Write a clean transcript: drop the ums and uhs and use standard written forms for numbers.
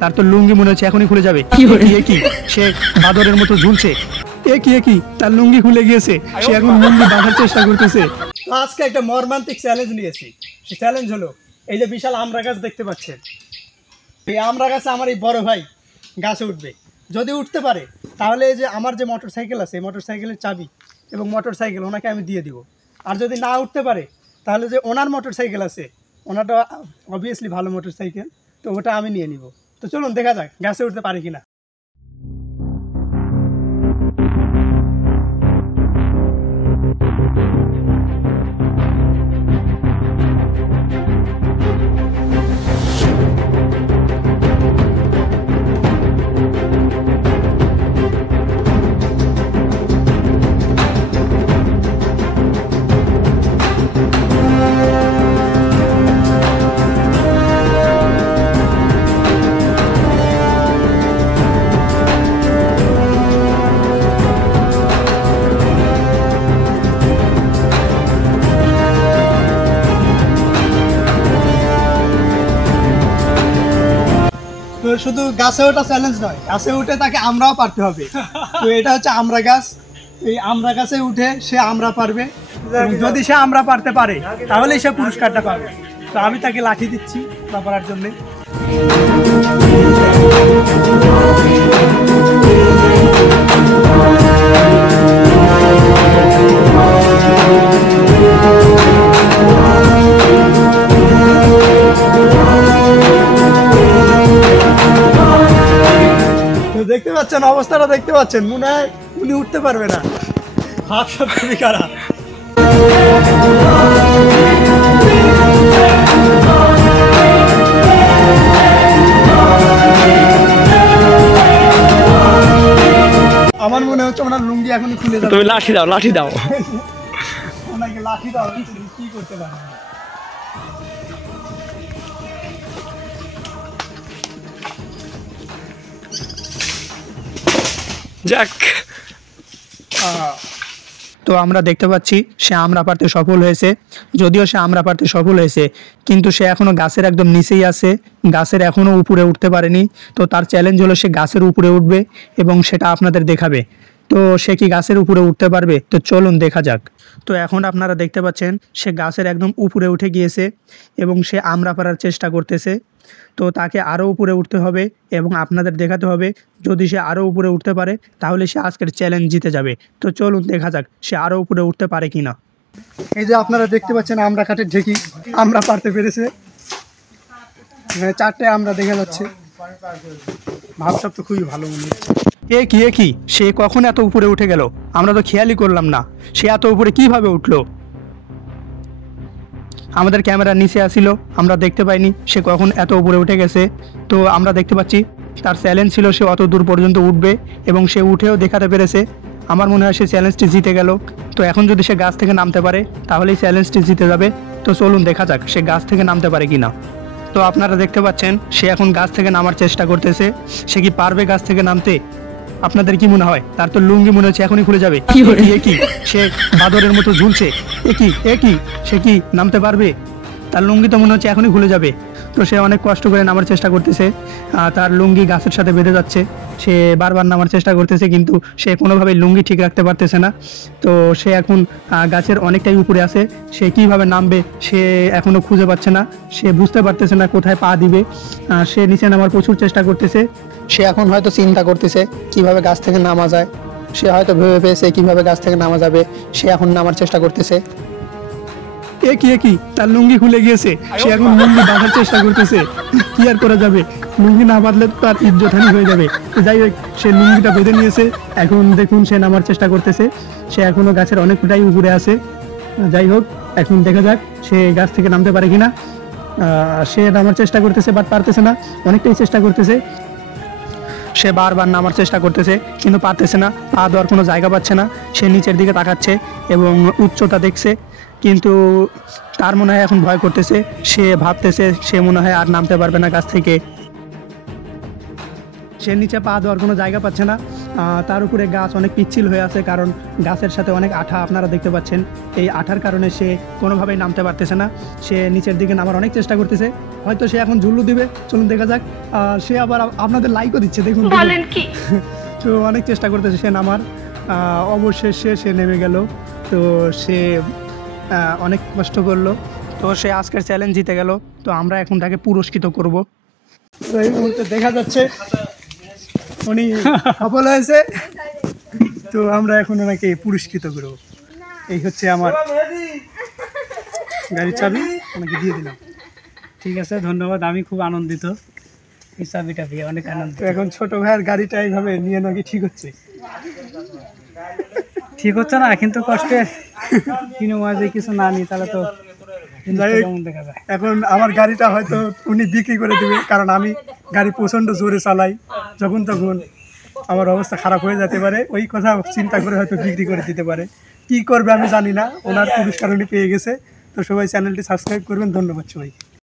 তার তো লুঙ্গি মনে হচ্ছে এখনই খুলে যাবে। কি সে বাদরের মতো ঝুলছে। কি তার লুঙ্গি খুলে গিয়েছে, সে এখন লুঙ্গি বাঁধার চেষ্টা করতেছে। তো আজকে একটা মর্মান্তিক চ্যালেঞ্জ নিয়েছি। সে চ্যালেঞ্জ হলো এই যে বিশাল আমড়া গাছ দেখতে পাচ্ছেন, এই আমড়া গাছে আমার এই বড় ভাই গাছে উঠবে। যদি উঠতে পারে তাহলে এই যে আমার যে মোটর সাইকেল আছে, এই মোটর সাইকেলের চাবি এবং মোটর সাইকেল ওনাকে আমি দিয়ে দিব। আর যদি না উঠতে পারে তাহলে যে ওনার মোটর সাইকেল আছে, ওনারটা অবভিয়াসলি ভালো মোটর সাইকেল, তো ওটা আমি নিয়ে নিব। তো চলুন দেখা যাক গাছে উঠতে পারে কিনা। শুধু গাছে ওঠা চ্যালেঞ্জ নয়, গাছে উঠে তাকে আমরাও পারতে হবে। তো এটা হচ্ছে আমড়া গাছ, এই আমড়া গাছে উঠে সে আমড়া পারবে। যদি সে আমড়া পারতে পারে তাহলে সে পুরস্কারটা পাবে। তো আমি তাকে লাঠি দিচ্ছি আমড়া পারার জন্য। দেখতে পাচ্ছেন অবস্থাটা, দেখতে পাচ্ছেন, মনে হয় উনি উঠতে পারবে না, হাত সব খুবই খারাপ। আমার মনে হচ্ছে ওনার লুঙ্গি এখনই খুলে যাবে। তুমি লাঠি দাও, লাঠি দাও, ওনাকে লাঠি দাও, কি করতে পারে। যাক। তো আমরা দেখতে পাচ্ছি সে আমড়া পারতে সফল হয়েছে। যদিও সে আমড়া পারতে সফল হয়েছে, কিন্তু সে এখনো গাছের একদম নিচেই আছে, গাছের এখনো উপরে উঠতে পারেনি। তো তার চ্যালেঞ্জ হলো সে গাছের উপরে উঠবে এবং সেটা আপনাদের দেখাবে। তো সে কি গাছের উপরে উঠতে পারবে? তো চলুন দেখা যাক। তো এখন আপনারা দেখতে পাচ্ছেন সে গাছের একদম উপরে উঠে গিয়েছে এবং সে আমড়া পারার চেষ্টা করতেছে। তো তাকে আরও উপরে উঠতে হবে এবং আপনাদের দেখাতে হবে। যদি সে আরও উপরে উঠতে পারে তাহলে সে আজকের চ্যালেঞ্জ জিতে যাবে। তো চলুন দেখা যাক সে আরও উপরে উঠতে পারে কিনা। এই যে আপনারা দেখতে পাচ্ছেন আমড়া কাঠের ঢেকি, আমড়া পারতে পেরেছে। চারটে আমড়া দেখা যাচ্ছে, ভাবটা তো খুবই ভালো মনে হচ্ছে। কি সে কখন এত উপরে উঠে গেল? আমরা তো খেয়ালই করলাম না সে এত উপরে কিভাবে উঠলো। আমাদের ক্যামেরার নিচে আসিল, আমরা দেখতে পাইনি সে কখন এত উপরে উঠে গেছে। তো আমরা দেখতে পাচ্ছি তার চ্যালেঞ্জ ছিল সে অত দূর পর্যন্ত উঠবে এবং সে উঠেও দেখাতে পেরেছে। আমার মনে হয় সে চ্যালেঞ্জটি জিতে গেল। তো এখন যদি সে গাছ থেকে নামতে পারে তাহলেই চ্যালেঞ্জটি জিতে যাবে। তো চলুন দেখা যাক সে গাছ থেকে নামতে পারে কিনা। তো আপনারা দেখতে পাচ্ছেন সে এখন গাছ থেকে নামার চেষ্টা করতেছে। সে কি পারবে গাছ থেকে নামতে? আপনাদের কি মনে হয়? তার তো লুঙ্গি মনে হচ্ছে এখনই খুলে যাবে। কি সে বাদরের মতো ঝুলছে। কি সে কি নামতে পারবে? তার লুঙ্গি তো মনে হচ্ছে এখনই খুলে যাবে। তো সে অনেক কষ্ট করে নামার চেষ্টা করতেছে, তার লুঙ্গি গাছের সাথে বেঁধে যাচ্ছে। সে বারবার নামার চেষ্টা করতেছে কিন্তু সে কোনোভাবেই লুঙ্গি ঠিক রাখতে পারতেছে না। তো সে এখন গাছের অনেকটাই উপরে আছে। সে কিভাবে নামবে সে এখনও খুঁজে পাচ্ছে না, সে বুঝতে পারতেছে না কোথায় পা দিবে। সে নিচে নামার প্রচুর চেষ্টা করতেছে। সে এখন হয়তো চিন্তা করতেছে কিভাবে গাছ থেকে নামা যায়। সে হয়তো ভেবে পেয়েছে কিভাবে গাছ থেকে নামা যাবে। সে এখন নামার চেষ্টা করতেছে। কি তার লুঙ্গি খুলে গিয়েছে, সে এখন লুঙ্গি বাঁধার চেষ্টা করতেছে। কি আর করা যাবে, লুঙ্গি না বাঁধলে তার ইজ্জতহানি হয়ে যাবে। যাই হোক সে লুঙ্গিটা বেঁধে নিয়েছে। এখন দেখুন সে নামার চেষ্টা করতেছে। সে এখনো গাছের অনেকটাই উপরে আছে। যাই হোক এখন দেখা যাক সে গাছ থেকে নামতে পারে কিনা। সে নামার চেষ্টা করতেছে বাট পারতেছে না, অনেকটাই চেষ্টা করতেছে। সে বারবার নামার চেষ্টা করতেছে কিন্তু পারতেছে না, পা দেওয়ার কোনো জায়গা পাচ্ছে না। সে নিচের দিকে তাকাচ্ছে এবং উচ্চতা দেখছে, কিন্তু তার মনে হয় এখন ভয় করতেছে। সে ভাবতেছে সে মনে হয় আর নামতে পারবে না গাছ থেকে। সে নিচে পা দেওয়ার কোনো জায়গা পাচ্ছে না। তার উপরে গাছ অনেক পিচ্ছিল হয়ে আছে, কারণ গাছের সাথে অনেক আঠা আপনারা দেখতে পাচ্ছেন। এই আঠার কারণে সে কোনোভাবেই নামতে পারতেছে না। সে নিচের দিকে নামার অনেক চেষ্টা করতেছে, হয়তো সে এখন ঝুল্লু দিবে, চলুন দেখা যাক। সে আবার আপনাদের লাইকও দিচ্ছে, দেখুন কি তো অনেক চেষ্টা করতেছে সে নামার। অবশেষে সে নেমে গেল। তো সে অনেক কষ্ট করলো, তো সে আজকের চ্যালেঞ্জ জিতে গেল। তো আমরা এখন তাকে পুরস্কৃত করব। তো এই মুহূর্তে দেখা যাচ্ছে উনি সফল হয়েছে, তো আমরা এখন ওনাকে পুরস্কৃত করব। এই হচ্ছে আমার গাড়ির চাবি, ওনাকে দিয়ে দিলাম। ঠিক আছে, ধন্যবাদ। আমি খুব আনন্দিত এই চাবিটা পেয়ে, অনেক আনন্দ। তো এখন ছোট ভাইয়ের গাড়িটা এইভাবে নিয়ে নাকি ঠিক হচ্ছে। ঠিক হচ্ছে না, কিন্তু কষ্টের কিনে মাঝে কিছু না নিই তাহলে তো কেমন দেখা যায়। এখন আমার গাড়িটা হয়তো উনি বিক্রি করে দেবে, কারণ আমি গাড়ি প্রচণ্ড জোরে চালাই, যখন তখন আমার অবস্থা খারাপ হয়ে যেতে পারে। ওই কথা চিন্তা করে হয়তো বিক্রি করে দিতে পারে, কি করবে আমি জানি না। ওনার পুরস্কার উনি পেয়ে গেছে। তো সবাই চ্যানেলটি সাবস্ক্রাইব করবেন। ধন্যবাদ সবাইকে।